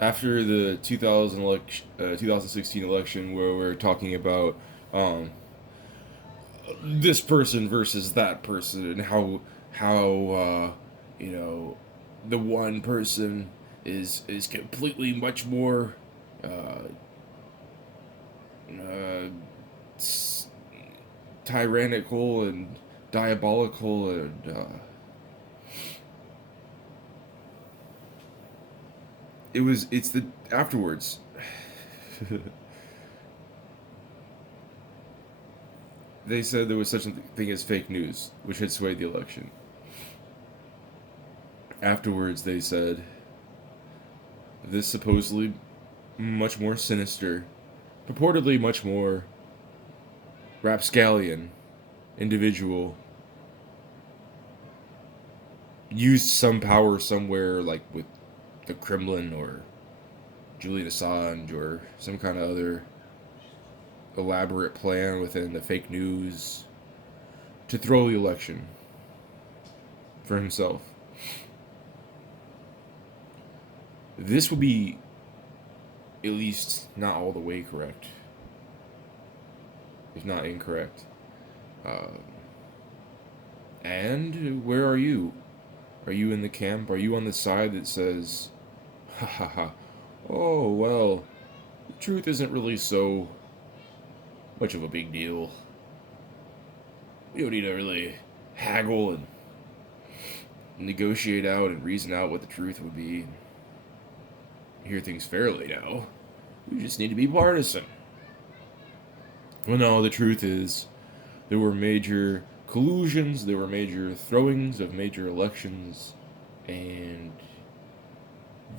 After the 2016 election, where we're talking about um, this person versus that person, and how you know the one person is completely much more uh, uh, tyrannical and diabolical, and it's the afterwards. They said there was such a thing as fake news, which had swayed the election. Afterwards, they said this supposedly much more sinister, purportedly much more rapscallion individual used some power somewhere, like with the Kremlin or Julian Assange or some kind of other elaborate plan within the fake news to throw the election for himself. This would be at least not all the way correct, if not incorrect. Uh, and where are you? Are you in the camp? Are you on the side that says, ha ha ha, oh, well, the truth isn't really so much of a big deal. You don't need to really haggle and negotiate out and reason out what the truth would be. Hear things fairly now. We just need to be partisan. Well, no, the truth is there were major collusions, there were major throwings of major elections, and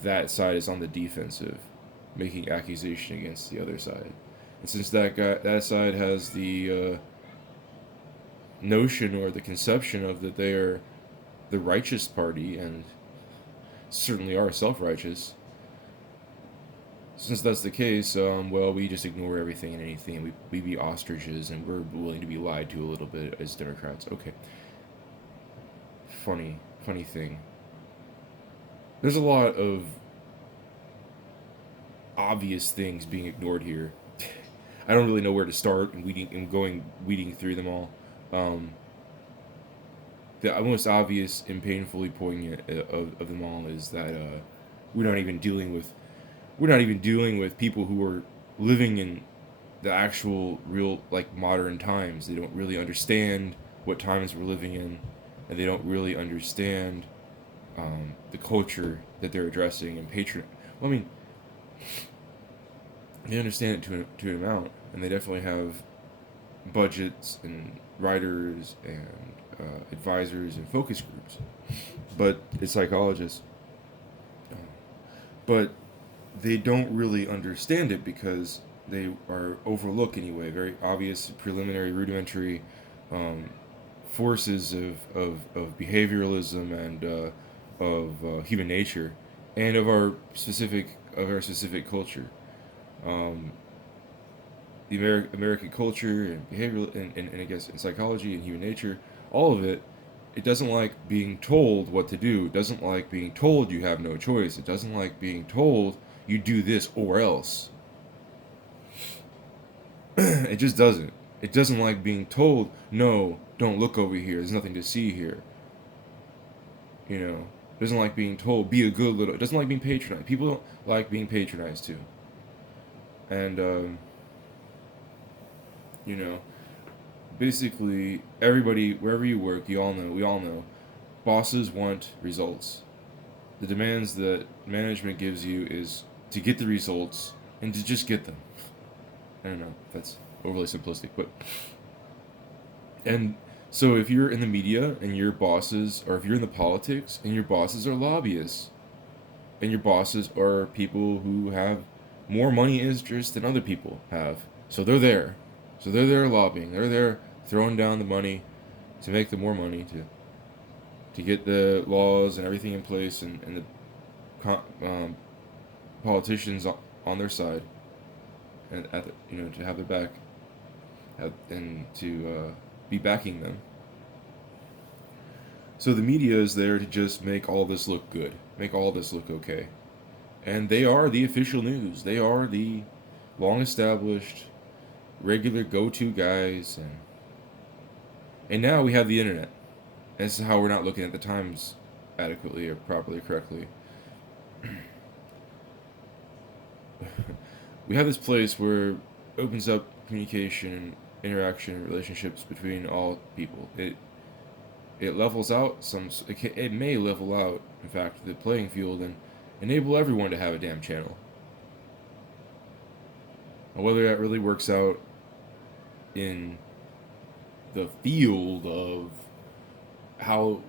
that side is on the defensive, making accusation against the other side. And since that side has the notion or the conception of that they are the righteous party and certainly are self-righteous, since that's the case, well, we just ignore everything and anything, and we be ostriches, and we're willing to be lied to a little bit as Democrats. Okay, funny thing. There's a lot of obvious things being ignored here. I don't really know where to start and weeding through them all. Um, the most obvious and painfully poignant of them all is that we're not even dealing with we're not even dealing with people who are living in the actual real like modern times. They don't really understand what times we're living in, and they don't really understand the culture that they're addressing and patron. Well, I mean, they understand it to an amount, and they definitely have budgets and writers and advisors and focus groups. But it's psychologists. But they don't really understand it because they are overlooked anyway. Very obvious, preliminary, rudimentary um, forces of behavioralism and of human nature, and of our specific culture. Um, the American culture and behavioral and I guess in psychology and human nature, all of it, it doesn't like being told what to do. It doesn't like being told you have no choice. It doesn't like being told you do this or else. It just doesn't. It doesn't like being told, no, don't look over here. There's nothing to see here. You know, it doesn't like being told, be a good little. It doesn't like being patronized. People don't like being patronized too. And, you know, basically, everybody, wherever you work, we all know, bosses want results. The demands that management gives you is to get the results and to just get them. I don't know if that's overly simplistic, but and so if you're in the media and your bosses, or if you're in the politics and your bosses are lobbyists, and your bosses are people who have more money interest than other people have, so they're there, so they're there lobbying, they're there throwing down the money to make the more money to get the laws and everything in place, and the politicians on their side, and at the, to have their back, and to be backing them. So the media is there to just make all this look good, make all this look okay, And they are the official news. They are the long established, regular go to guys. And now we have the internet. And this is how we're not looking at the times adequately or properly, correctly. We have this place where it opens up communication and interaction and relationships between all people. It levels out it may level out, in fact, the playing field and enable everyone to have a damn channel. Whether that really works out in the field of how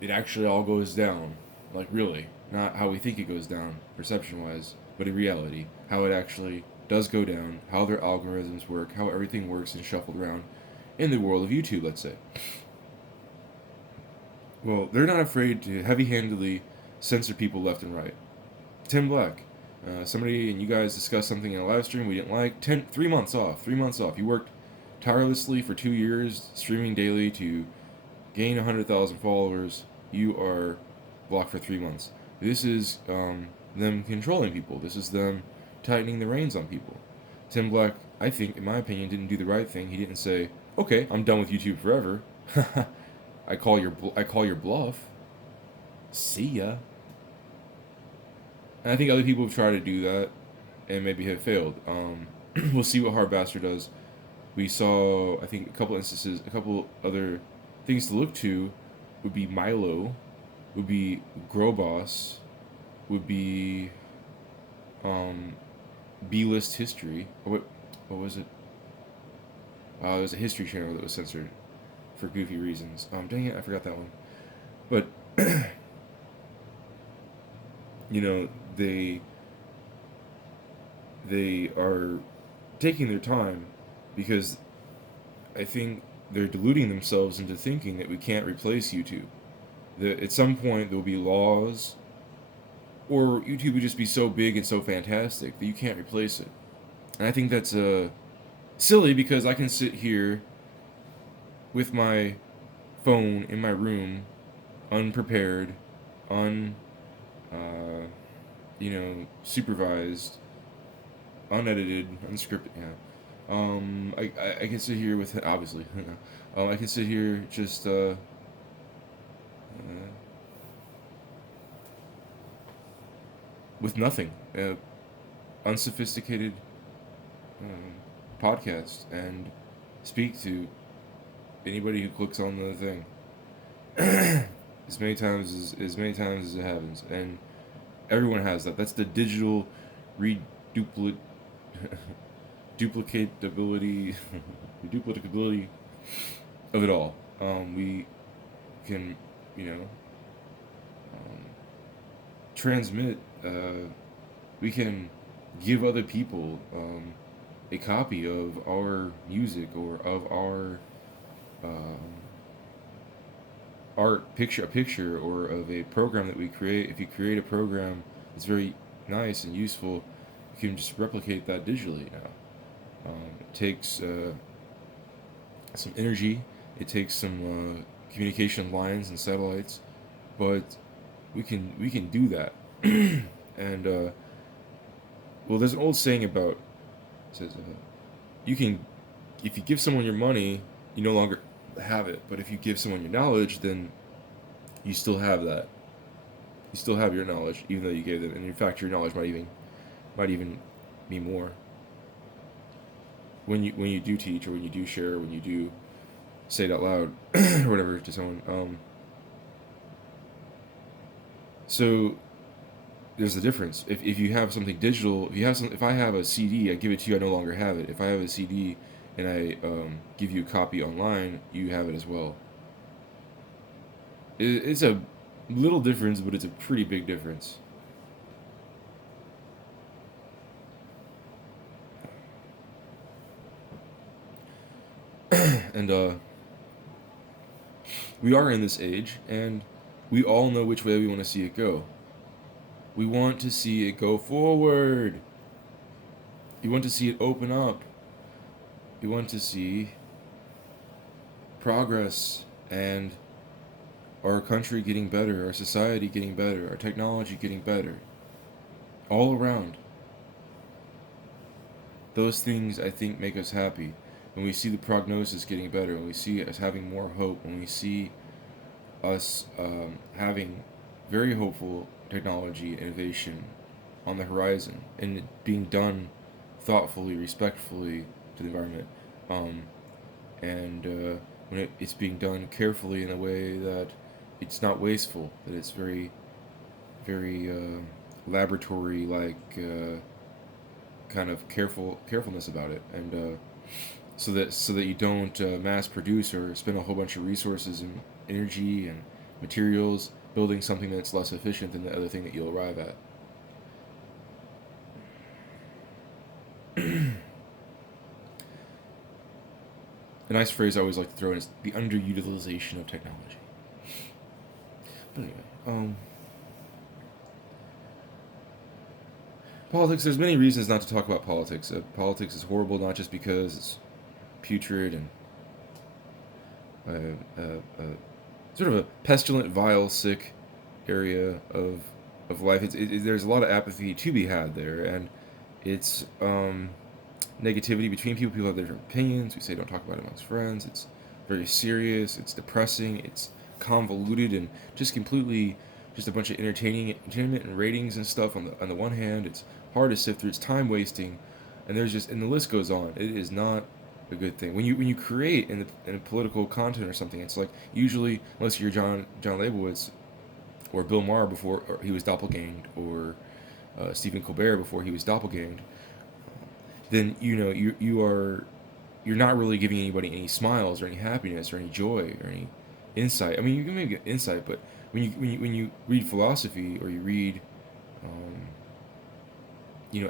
it actually all goes down, like really, not how we think it goes down, perception wise, but in reality, how it actually does go down, how their algorithms work, how everything works and shuffled around in the world of YouTube, let's say. Well, they're not afraid to heavy handedly censor people left and right. Tim Black, somebody and you guys discussed something in a live stream we didn't like. 3 months off. 3 months off. You worked tirelessly for 2 years, streaming daily to gain 100,000 followers. You are blocked for 3 months. This is them controlling people. This is them tightening the reins on people. Tim Black, I think, in my opinion, didn't do the right thing. He didn't say, "Okay, I'm done with YouTube forever. I call your bluff. See ya." And I think other people have tried to do that and maybe have failed. We'll see what Hard Bastard does. We saw, I think, a couple other things to look to would be Milo, would be Growboss, would be B-List History. What was it? It was a history channel that was censored for goofy reasons. Dang it, I forgot that one. But you know, they are taking their time because I think they're deluding themselves into thinking that we can't replace YouTube. That at some point there will be laws, or YouTube would just be so big and so fantastic that you can't replace it. And I think that's silly because I can sit here with my phone in my room, unprepared, supervised, unedited, unscripted. Yeah. I can sit here with obviously. I can sit here just with nothing, unsophisticated podcast, and speak to anybody who clicks on the thing as many times as it happens, and everyone has that. That's the digital reduplicate duplicatability duplicability of it all. We can, transmit. We can give other people a copy of our music or of our a picture, or of a program that we create. If you create a program that's very nice and useful, you can just replicate that digitally now. It takes some energy. It takes some communication lines and satellites, but we can do that. And well, there's an old saying about, it says, you can, if you give someone your money, you no longer have it. But if you give someone your knowledge, then you still have that. You still have your knowledge, even though you gave them. And in fact, your knowledge might even be more. When you do teach, or when you do share, or when you do say it out loud, or whatever to someone. So there's a difference. If you have something digital, if I have a CD, I give it to you, I no longer have it. If I have a CD and I give you a copy online, you have it as well. It's a little difference, but it's a pretty big difference. And we are in this age, and we all know which way we want to see it go. We want to see it go forward. You want to see it open up. You want to see progress and our country getting better, our society getting better, our technology getting better. all around. Those things, I think, make us happy. When we see the prognosis getting better, when we see us having more hope, when we see us having very hopeful technology innovation on the horizon and it being done thoughtfully, respectfully to the environment, um, and when it's being done carefully in a way that it's not wasteful, that it's very, very laboratory like kind of carefulness about it, and so that you don't mass produce or spend a whole bunch of resources and energy and materials building something that's less efficient than the other thing that you'll arrive at. A nice phrase I always like to throw in is the underutilization of technology. But anyway, politics. There's many reasons not to talk about politics. Politics is horrible not just because it's putrid and sort of a pestilent, vile, sick area of life. There's a lot of apathy to be had there, and it's negativity between people. People have different opinions. We say don't talk about it amongst friends. It's very serious. It's depressing. It's convoluted and just completely just a bunch of entertainment and ratings and stuff. On the one hand, it's hard to sift through. It's time wasting, and the list goes on. It is not a good thing when you create in a political content or something. It's like usually unless you're John Leibowitz or Bill Maher before or he was doppelganged or Stephen Colbert before he was doppelganged, then you're not really giving anybody any smiles or any happiness or any joy or any insight. I mean, you can maybe get insight, but when you read philosophy or you read um,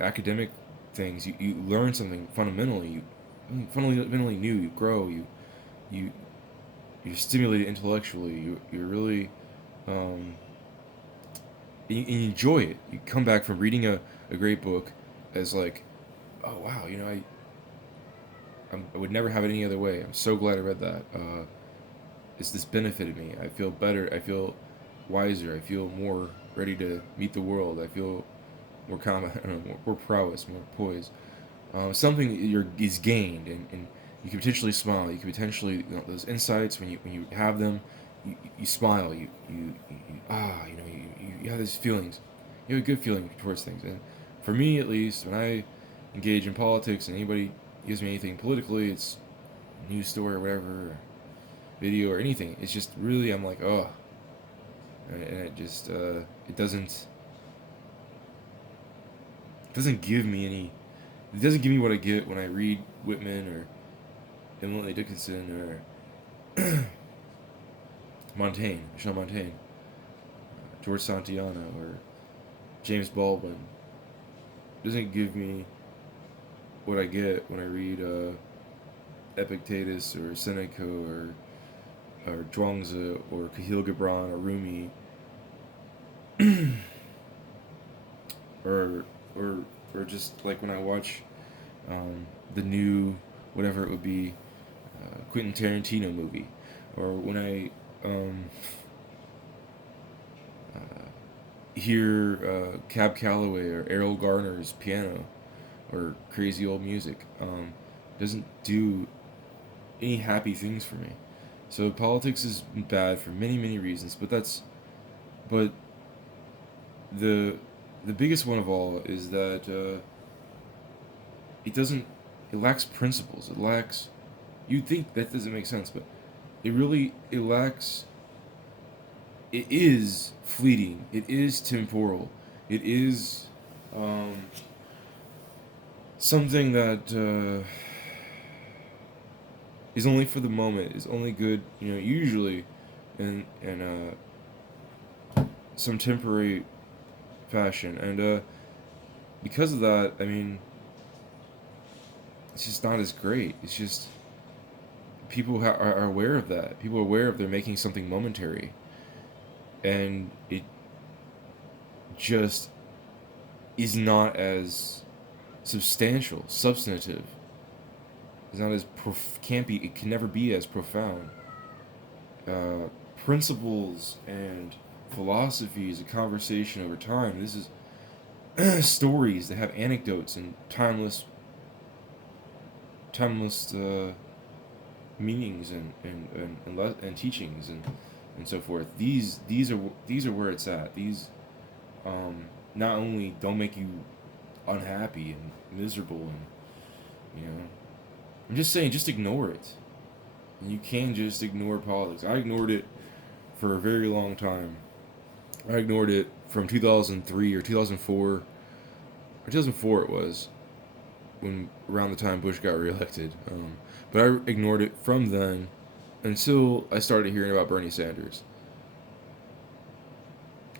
academic things, you learn something fundamentally new. You grow. You you're stimulated intellectually. You're really um, and you enjoy it. You come back from reading a great book as like, oh wow, I would never have it any other way. I'm so glad I read that. This benefited me. I feel better. I feel wiser. I feel more ready to meet the world. I feel more calm. I don't know, more prowess, more poise. Something is gained, and you can potentially smile. You can potentially those insights when you have them, you smile. You have these feelings. You have a good feeling towards things, and for me at least, when I engage in politics and anybody gives me anything politically, it's news story or whatever, or video or anything. It's just really I'm like oh, and it just it doesn't give me any. It doesn't give me what I get when I read Whitman or Emily Dickinson or Michel Montaigne, George Santayana, or James Baldwin. It doesn't give me what I get when I read Epictetus or Seneca or Zhuangzi or Kahil Gibran or Rumi or or or just like when I watch the new whatever it would be Quentin Tarantino movie, or when I hear Cab Calloway or Errol Garner's piano or crazy old music, doesn't do any happy things for me. So politics is bad for many reasons, but the the biggest one of all is that it doesn't it lacks principles. It lacks. You'd think that doesn't make sense, but it lacks. It is fleeting. It is temporal. It is um, something that is only for the moment. Is only good, usually in some temporary fashion, and because of that, I mean, it's just not as great. It's just people are aware of that. People are aware of they're making something momentary, and it just is not as substantive. It's not as can't be. It can never be as profound. Uh, Principles and philosophy is a conversation over time. stories. They have anecdotes and timeless meanings and teachings and so forth. These are where it's at. These not only don't make you unhappy and miserable, and I'm just saying, just ignore it. And you can just ignore politics. I ignored it for a very long time. I ignored it from 2003 or 2004 or 2004 it was, when around the time Bush got reelected. But I ignored it from then until I started hearing about Bernie Sanders.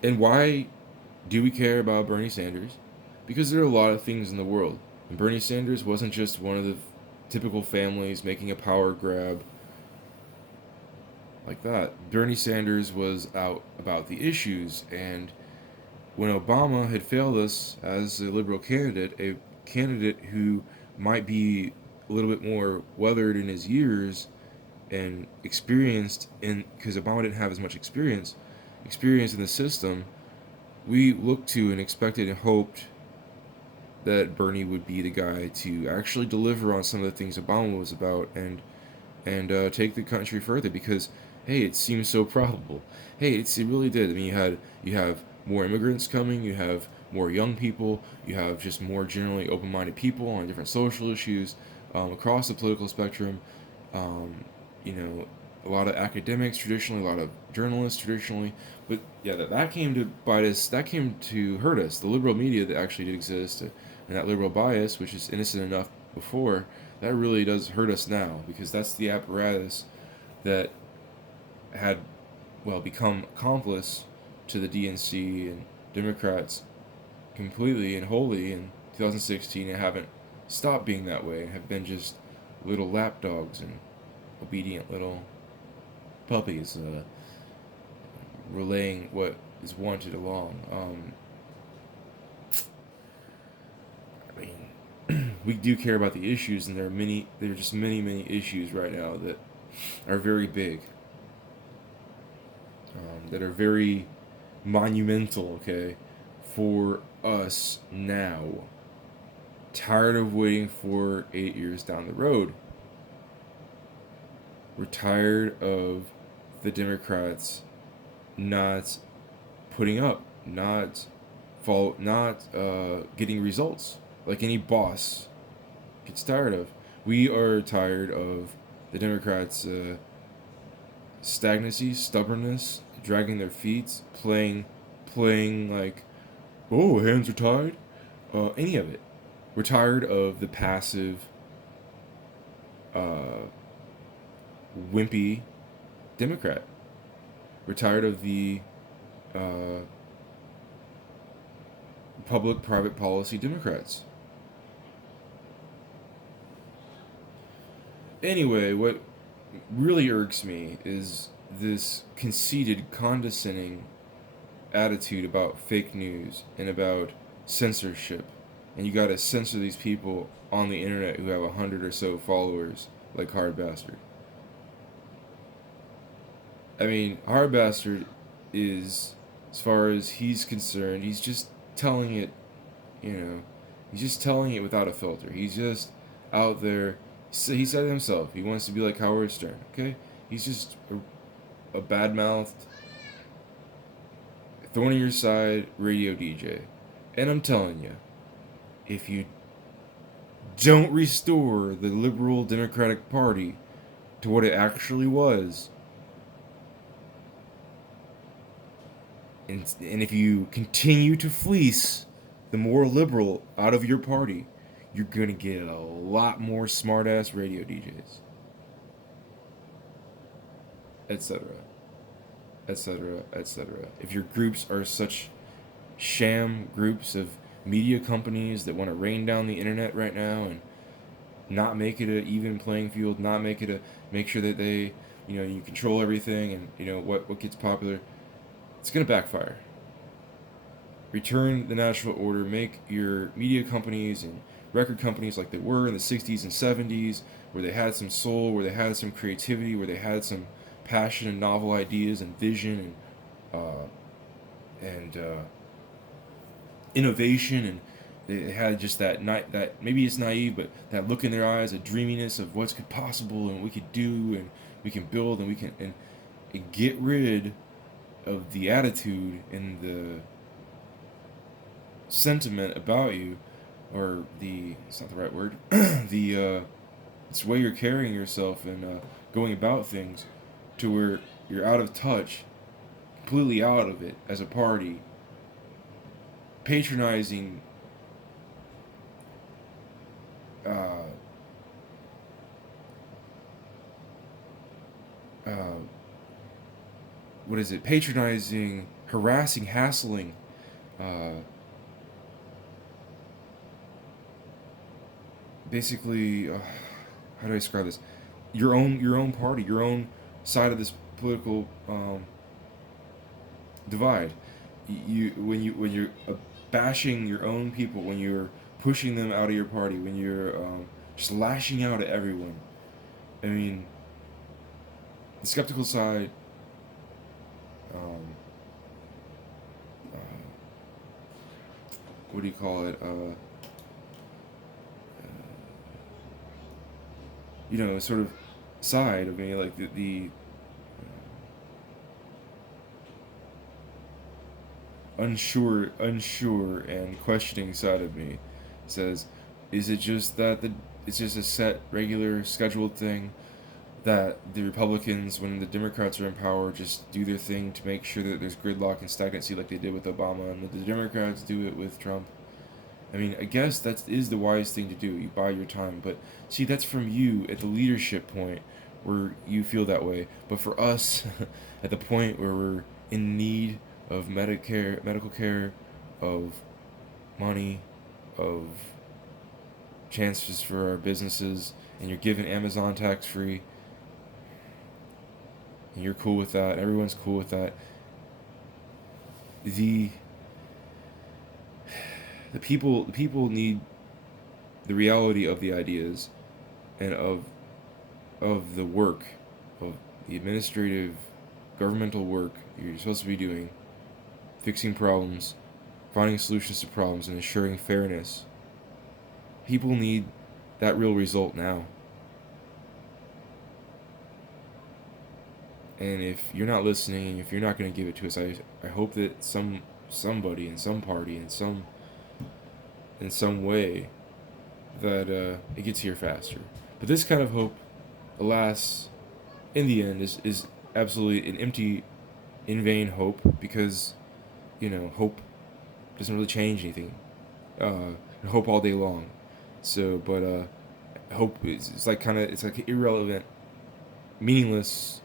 And why do we care about Bernie Sanders? Because there are a lot of things in the world. And Bernie Sanders wasn't just one of the typical families making a power grab like that. Bernie Sanders was out about the issues, and when Obama had failed us as a liberal candidate, a candidate who might be a little bit more weathered in his years and experienced in, because Obama didn't have as much experience in the system, we looked to and expected and hoped that Bernie would be the guy to actually deliver on some of the things Obama was about, and take the country further, because hey, it seems so probable. Hey, it really did. I mean, you have more immigrants coming, you have more young people, you have just more generally open-minded people on different social issues across the political spectrum. Um, a lot of academics traditionally, a lot of journalists traditionally, but yeah, that came to bite us. That came to hurt us. The liberal media that actually did exist, and that liberal bias, which is innocent enough before, that really does hurt us now, because that's the apparatus that had, well, become accomplice to the DNC and Democrats completely and wholly in 2016, and haven't stopped being that way, and have been just little lapdogs and obedient little puppies relaying what is wanted along. I mean, we do care about the issues, and there are just many issues right now that are very big, that are very monumental, okay, for us now. Tired of waiting for 8 years down the road. We're tired of the Democrats not putting up, not getting results like any boss gets tired of. We are tired of the Democrats' stagnancy, stubbornness, dragging their feet, playing like, oh, hands are tied, any of it. We're tired of the passive, wimpy Democrat. We're tired of the public-private policy Democrats. Anyway, what really irks me is this conceited, condescending attitude about fake news and about censorship. And you gotta censor these people on the internet who have 100 or so followers, like Hard Bastard. I mean, Hard Bastard is, as far as he's concerned, he's just telling it, you know, he's just telling it without a filter. He's just out there. He said it himself. He wants to be like Howard Stern, okay? He's just a bad-mouthed, thorn in your side radio DJ. And I'm telling you, if you don't restore the liberal Democratic Party to what it actually was, and if you continue to fleece the more liberal out of your party, you're going to get a lot more smart-ass radio DJs, etc., etc., etc. If your groups are such sham groups of media companies that want to rain down the internet right now and not make it an even playing field, not make sure that they, you control everything, and what gets popular, it's gonna backfire. Return the natural order. Make your media companies and record companies like they were in the 60s and 70s, where they had some soul, where they had some creativity, where they had some passion and novel ideas and vision, and innovation, and they had just that maybe it's naive, but that look in their eyes, a dreaminess of what's possible and we could do and we can build and we can and get rid of the attitude and the sentiment about you, or the it's not the right word, the it's the way you're carrying yourself and going about things, to where you're out of touch, completely out of it as a party, patronizing uh, uh, what is it? Patronizing, harassing, hassling. Uh, Basically, how do I describe this? Your own party, your own side of this political divide. When you're bashing your own people, when you're pushing them out of your party, when you're just lashing out at everyone. I mean, the skeptical side. Um, uh, what do you call it? Sort of side of me, like the unsure and questioning side of me says, is it just that it's just a set, regular, scheduled thing that the Republicans, when the Democrats are in power, just do their thing to make sure that there's gridlock and stagnancy like they did with Obama, and that the Democrats do it with Trump? I mean, I guess that is the wise thing to do. You buy your time. But see, that's from you at the leadership point where you feel that way. But for us, at the point where we're in need of medical care, of money, of chances for our businesses, and you're given Amazon tax free, and you're cool with that, everyone's cool with that. The the people need the reality of the ideas, and of the work, of the administrative governmental work you're supposed to be doing, fixing problems, finding solutions to problems, and ensuring fairness. People need that real result now. And if you're not listening, if you're not going to give it to us, I hope that somebody in some party in some way that it gets here faster. But this kind of hope, alas, in the end, is absolutely an empty, in vain hope, because hope doesn't really change anything. Hope all day long. So, but hope it's like it's like irrelevant, meaningless,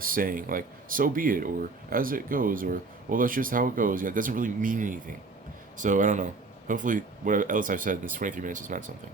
saying, like, so be it, or as it goes, or well, that's just how it goes. Yeah, it doesn't really mean anything. So I don't know. Hopefully, what else I've said in this 23 minutes has meant something.